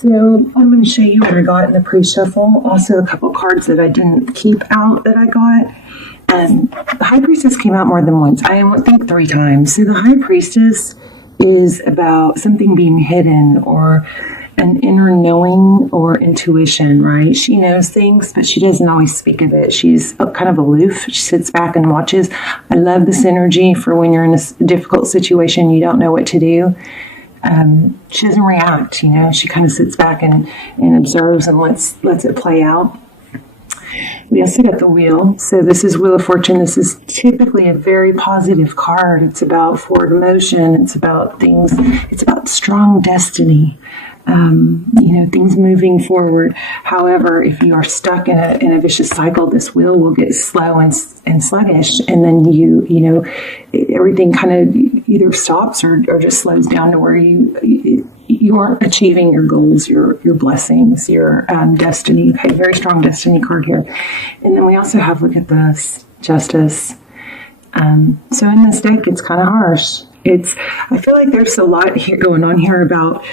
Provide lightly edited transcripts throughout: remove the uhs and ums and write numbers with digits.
So I'm going to show you what I got in the pre-shuffle. Also a couple cards that I didn't keep out that I got. The High Priestess came out more than once. I think 3 times. So the High Priestess is about something being hidden or an inner knowing or intuition, right? She knows things, but she doesn't always speak of it. She's kind of aloof. She sits back and watches. I love this energy for when you're in a difficult situation, you don't know what to do. She doesn't react, she kind of sits back and observes and lets it play out. We also got the Wheel. So this is Wheel of Fortune. This is typically a very positive card. It's about forward motion. It's about things. It's about strong destiny. Things moving forward. However, if you are stuck in a vicious cycle, this wheel will get slow and sluggish, and then everything kind of either stops or just slows down to where you aren't achieving your goals, your blessings, your destiny. Okay, very strong destiny card here. And then we also have, look at this, Justice. So in this deck, it's kind of harsh. I feel like there's a lot here going on here about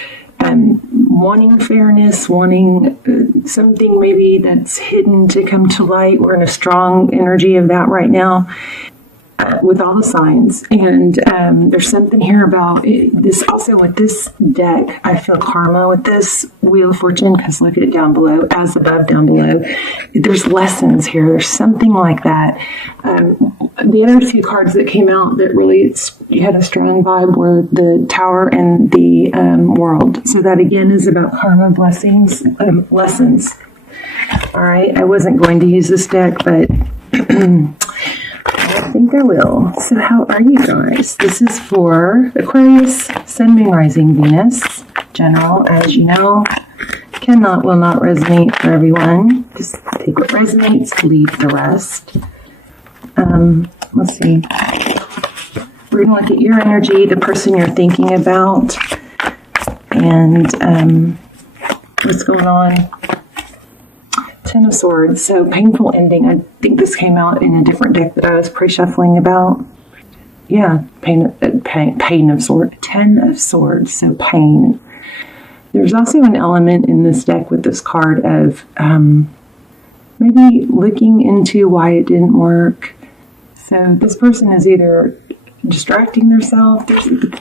wanting fairness, wanting something maybe that's hidden to come to light. We're in a strong energy of that right now with all the signs. And there's something here about this also with this deck. I feel karma with this Wheel of Fortune, because look at it down below, as above, down below. There's lessons here. There's something like that. The other 2 cards that came out that really you had a strong vibe were the Tower and the World. So that again is about karma, blessings, lessons. All right. I wasn't going to use this deck, but I think I will. So how are you guys? This is for Aquarius, Sun, Moon, Rising, Venus. General, as you know, will not resonate for everyone. Just take what resonates, leave the rest. Let's see. We're going to look at your energy, the person you're thinking about, and what's going on. 10 of Swords. So painful ending. I think this came out in a different deck that I was pre-shuffling about. Yeah, pain of Swords. 10 of Swords. So pain. There's also an element in this deck with this card of maybe looking into why it didn't work. So this person is either distracting themselves.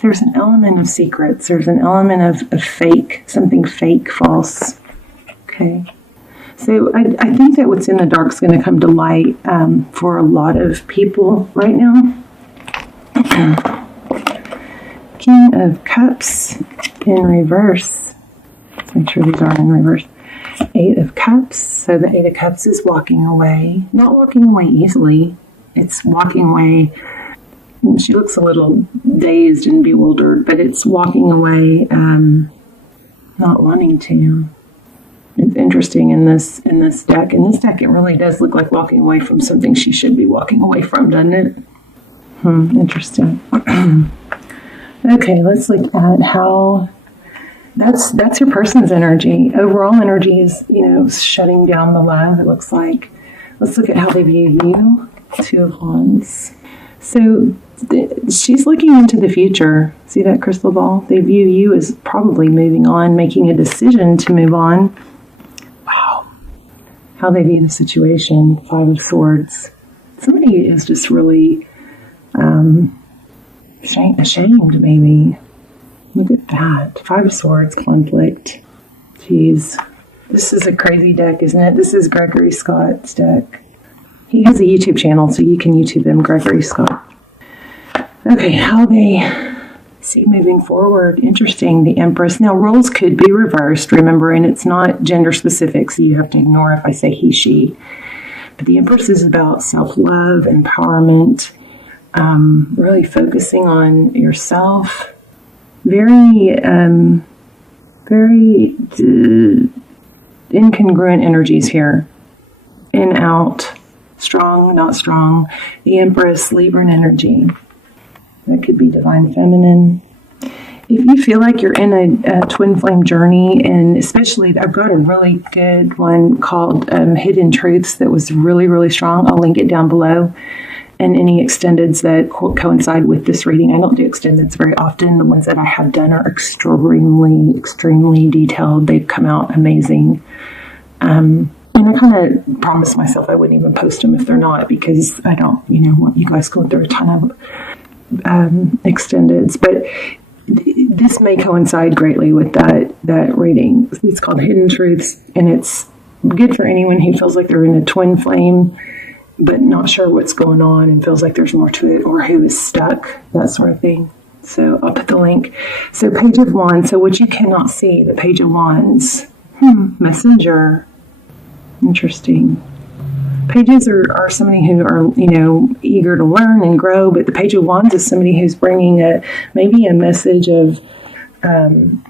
There's an element of secrets. There's an element of fake, something fake, false. Okay. So I think that what's in the dark is going to come to light for a lot of people right now. King of Cups in reverse. Let's make sure these are in reverse. 8 of Cups. So the 8 of Cups is walking away. Not walking away easily. It's walking away. She looks a little dazed and bewildered, but it's walking away, not wanting to. It's interesting in this deck. In this deck, it really does look like walking away from something she should be walking away from, doesn't it? Interesting. Okay, let's look at how that's your person's energy. Overall energy is, shutting down the love, it looks like. Let's look at how they view you. 2 of Wands. So she's looking into the future. See that crystal ball? They view you as probably moving on, making a decision to move on. Wow. How they view the situation. 5 of Swords. Somebody is just really ashamed, maybe. Look at that. 5 of Swords, conflict. Jeez. This is a crazy deck, isn't it? This is Gregory Scott's deck. He has a YouTube channel, so you can YouTube him, Gregory Scott. Okay, how they see moving forward. Interesting, the Empress. Now, roles could be reversed, remember, and it's not gender specific, so you have to ignore if I say he, she. But the Empress is about self-love, empowerment, really focusing on yourself. Very incongruent energies here. In, out. Strong, not strong. The Empress, Libran energy. That could be divine feminine. If you feel like you're in a twin flame journey, and especially, I've got a really good one called Hidden Truths that was really, really strong. I'll link it down below. and any extendeds that coincide with this reading. I don't do extendeds very often. The ones that I have done are extremely detailed. They've come out amazing. And I kind of promised myself I wouldn't even post them if they're not, because I don't, want you guys going through a ton of extendeds. But this may coincide greatly with that reading. It's called Hidden Truths, and it's good for anyone who feels like they're in a twin flame, but not sure what's going on and feels like there's more to it, or who is stuck, that sort of thing. So I'll put the link. So Page of Wands. So what you cannot see, the Page of Wands. Messenger. Interesting. Pages are somebody who are, eager to learn and grow, but the Page of Wands is somebody who's bringing maybe a message of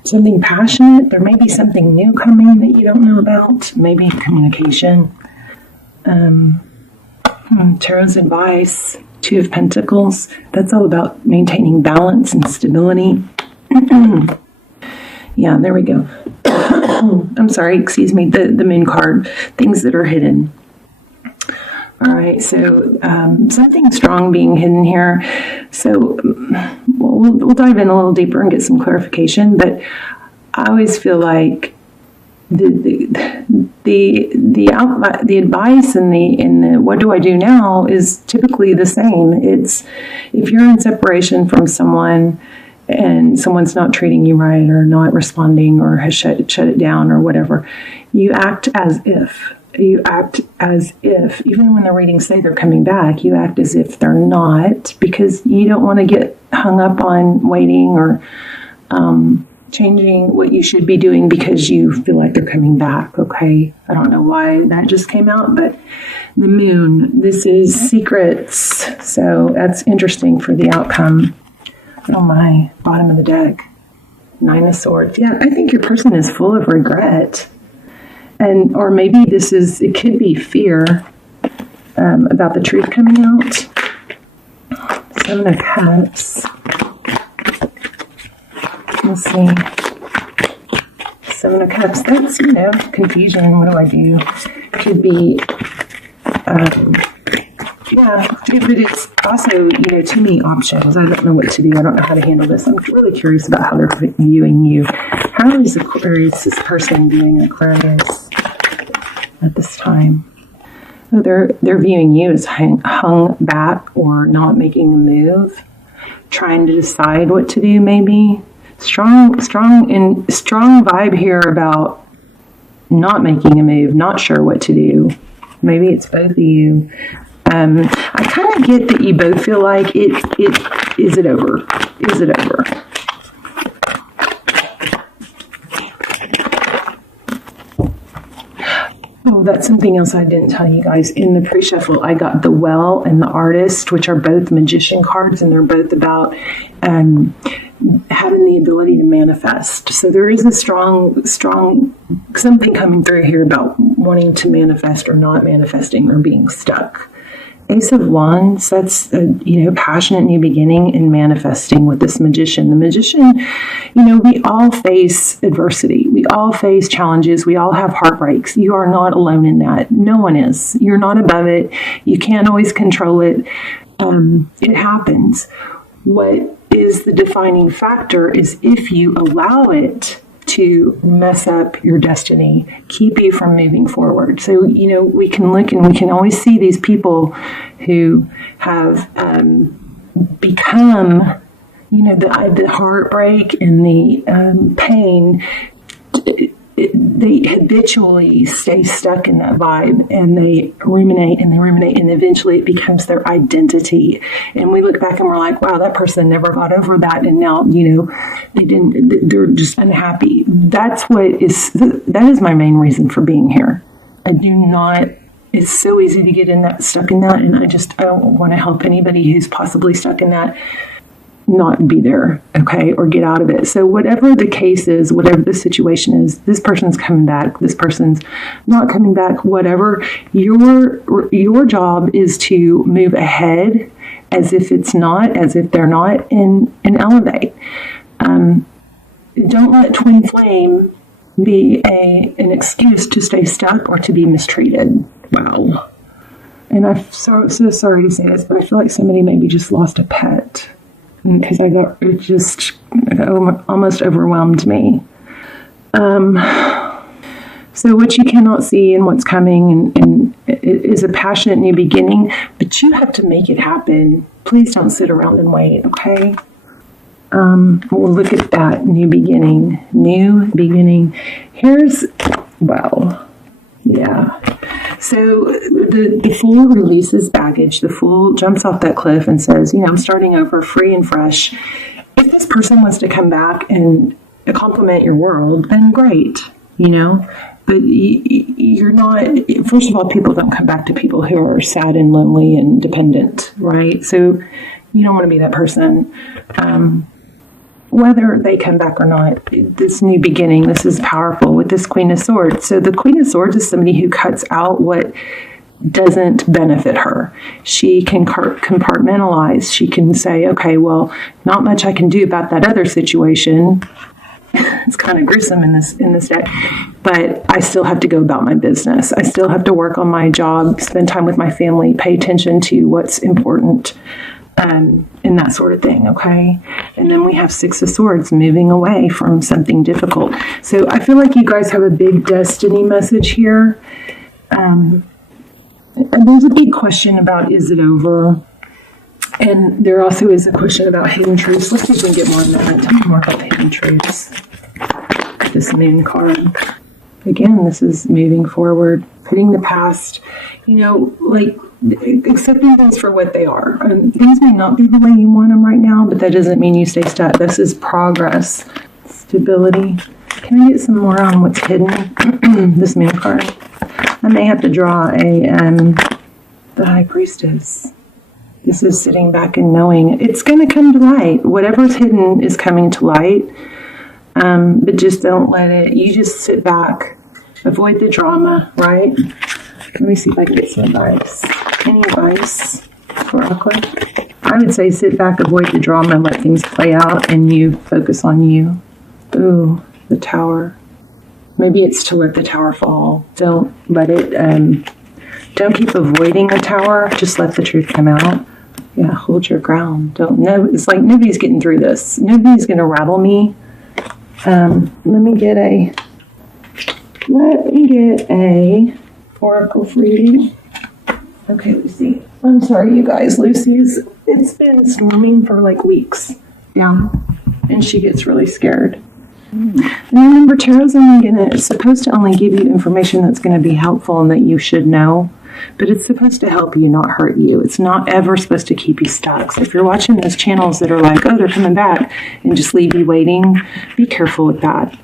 something passionate. There may be something new coming that you don't know about. Maybe communication. Tarot's advice, Two of Pentacles. That's all about maintaining balance and stability. Yeah, there we go. I'm sorry, excuse me, the Moon card, things that are hidden. All right, so something strong being hidden here. So we'll dive in a little deeper and get some clarification, but I always feel like the advice and the what do I do now is typically the same. It's if you're in separation from someone and someone's not treating you right or not responding or has shut it down or whatever, you act as if. Even when the readings say they're coming back, you act as if they're not, because you don't want to get hung up on waiting or changing what you should be doing because you feel like they're coming back, okay? I don't know why that just came out, but the Moon, this is secrets, so that's interesting for the outcome. Oh my, bottom of the deck, Nine of Swords. Yeah, I think your person is full of regret. Or maybe it could be fear about the truth coming out. Seven of Cups. Let's see. Seven of Cups. That's, confusion. What do I do? Could be, but it's also, too many options. I don't know what to do. I don't know how to handle this. I'm really curious about how they're viewing you. How is this person viewing Aquarius at this time? Oh, they're viewing you as hung back or not making a move, trying to decide what to do. Maybe strong vibe here about not making a move, not sure what to do. Maybe it's both of you. I kind of get that you both feel like is it over? Is it over? Oh, that's something else I didn't tell you guys. In the pre-shuffle, I got the Well and the Artist, which are both magician cards, and they're both about having the ability to manifest. So there is a strong something coming through here about wanting to manifest or not manifesting or being stuck. Ace of Wands, that's a passionate new beginning and manifesting with this magician. The magician, we all face adversity. We all face challenges. We all have heartbreaks. You are not alone in that. No one is. You're not above it. You can't always control it. It happens. What is the defining factor is if you allow it to mess up your destiny, keep you from moving forward. So, we can look and we can always see these people who have become, the heartbreak and the pain. They habitually stay stuck in that vibe, and they ruminate and eventually it becomes their identity. And we look back and we're like, wow, that person never got over that, and now they're just unhappy. That is my main reason for being here. It's so easy to get stuck in that, and I don't want to help anybody who's possibly stuck in that not be there, okay, or get out of it. So whatever the case is, whatever the situation is, this person's coming back, this person's not coming back, whatever, your job is to move ahead as if they're not, and elevate. Don't let twin flame be an excuse to stay stuck or to be mistreated. Wow. And I'm so sorry to say this, but I feel like somebody maybe just lost a pet, because it almost overwhelmed me. So what you cannot see and what's coming and is a passionate new beginning, but you have to make it happen. Please don't sit around and wait, okay? We'll look at that new beginning. New beginning. So the Fool releases baggage. The Fool jumps off that cliff and says, I'm starting over free and fresh. If this person wants to come back and compliment your world, then great, But you're not, first of all, people don't come back to people who are sad and lonely and dependent, right? So you don't want to be that person. Whether they come back or not, this new beginning, this is powerful with this Queen of Swords. So the Queen of Swords is somebody who cuts out what doesn't benefit her. She can compartmentalize. She can say, okay, well, not much I can do about that other situation. It's kind of gruesome in this deck, but I still have to go about my business. I still have to work on my job, spend time with my family, pay attention to what's important, and that sort of thing, okay? And then we have Six of Swords, moving away from something difficult. So I feel like you guys have a big destiny message here. And there's a big question about, is it over? And there also is a question about hidden truths. Let's see if we can get more on that. Tell me more about the hidden truths. This Moon card. Again, this is moving forward, putting the past, accepting things for what they are. Things may not be the way you want them right now, but that doesn't mean you stay stuck. This is progress, stability. Can I get some more on what's hidden? This Moon card. I may have to draw the High Priestess. This is sitting back and knowing it's going to come to light. Whatever's hidden is coming to light. But just don't let it, you just sit back, avoid the drama, right? Let me see if I can get some advice. Any advice for Aqua? I would say sit back, avoid the drama, let things play out, and you focus on you. Ooh, the Tower. Maybe it's to let the Tower fall. Don't let it, don't keep avoiding the Tower. Just let the truth come out. Yeah, hold your ground. It's like nobody's getting through this. Nobody's going to rattle me. Let me get a oracle for you. Okay, Lucy. I'm sorry, you guys. It's been storming for like weeks. Yeah. And she gets really scared. And remember, tarot's supposed to only give you information that's going to be helpful and that you should know. But it's supposed to help you, not hurt you. It's not ever supposed to keep you stuck. So if you're watching those channels that are like, oh, they're coming back, and just leave you waiting, be careful with that.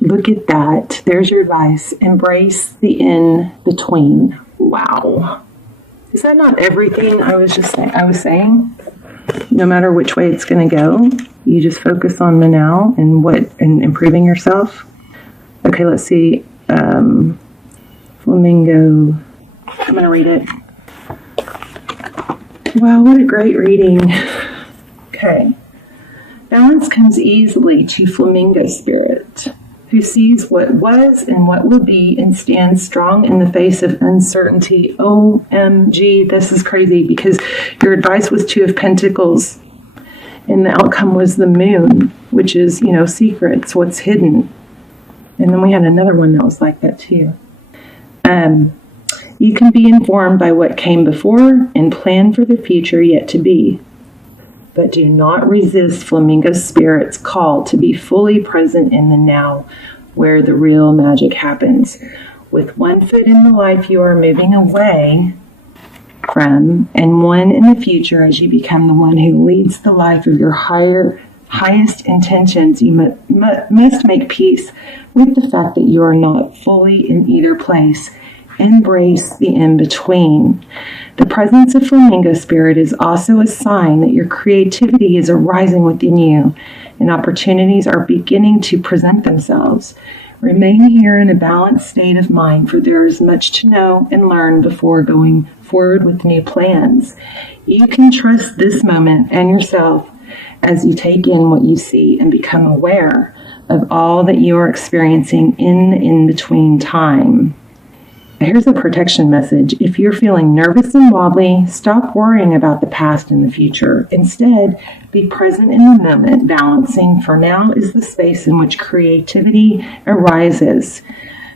Look at that. There's your advice. Embrace the in-between. Wow. Is that not everything I was saying? No matter which way it's going to go, you just focus on the now and improving yourself. Okay, let's see. Flamingo. I'm going to read it. Wow, what a great reading. Okay. Balance comes easily to Flamingo Spirit, who sees what was and what will be and stands strong in the face of uncertainty. OMG, this is crazy because your advice was Two of Pentacles and the outcome was the Moon, which is, secrets, what's hidden. And then we had another one that was like that too. You can be informed by what came before and plan for the future yet to be. But do not resist Flamingo Spirit's call to be fully present in the now, where the real magic happens. With one foot in the life you are moving away from, and one in the future as you become the one who leads the life of your highest intentions, you must make peace with the fact that you are not fully in either place. Embrace the in-between. The presence of Flamingo Spirit is also a sign that your creativity is arising within you and opportunities are beginning to present themselves. Remain here in a balanced state of mind, for there is much to know and learn before going forward with new plans. You can trust this moment and yourself as you take in what you see and become aware of all that you are experiencing in the in-between time. Here's a protection message. If you're feeling nervous and wobbly, stop worrying about the past and the future. Instead, be present in the moment, balancing, for now is the space in which creativity arises.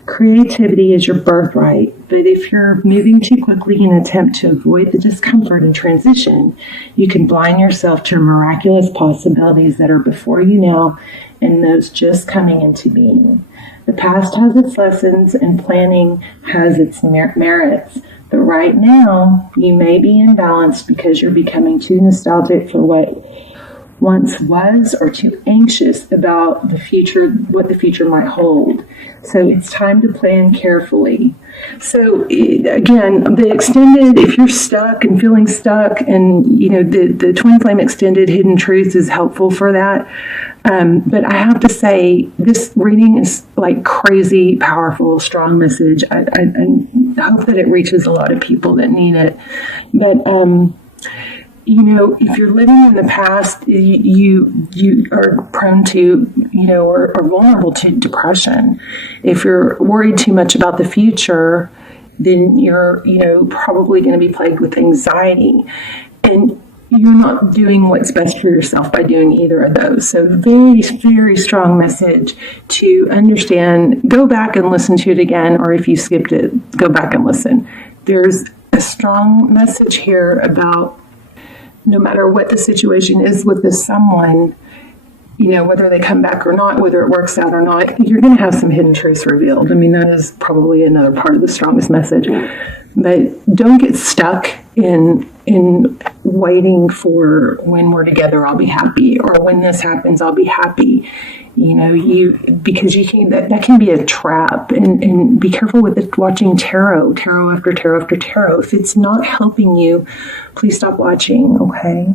Creativity is your birthright, but if you're moving too quickly in an attempt to avoid the discomfort and transition, you can blind yourself to miraculous possibilities that are before you now and those just coming into being. The past has its lessons and planning has its merits, but right now you may be imbalanced because you're becoming too nostalgic for what once was or too anxious about the future, what the future might hold. So it's time to plan carefully. So again, the extended, if you're stuck and feeling stuck, and the Twin Flame Extended Hidden Truths is helpful for that. But I have to say, this reading is like crazy, powerful, strong message. I hope that it reaches a lot of people that need it. But if you're living in the past, you are prone to, or vulnerable to depression. If you're worried too much about the future, then you're, probably going to be plagued with anxiety. And you're not doing what's best for yourself by doing either of those. So very, very strong message to understand. Go back and listen to it again, or if you skipped it, go back and listen. There's a strong message here about no matter what the situation is with this someone, whether they come back or not, whether it works out or not, you're going to have some hidden truths revealed. I mean, that is probably another part of the strongest message. But don't get stuck in waiting for when we're together, I'll be happy, or when this happens, I'll be happy. Because you can, that can be a trap. And be careful with it, watching tarot after tarot after tarot. If it's not helping you, please stop watching, okay?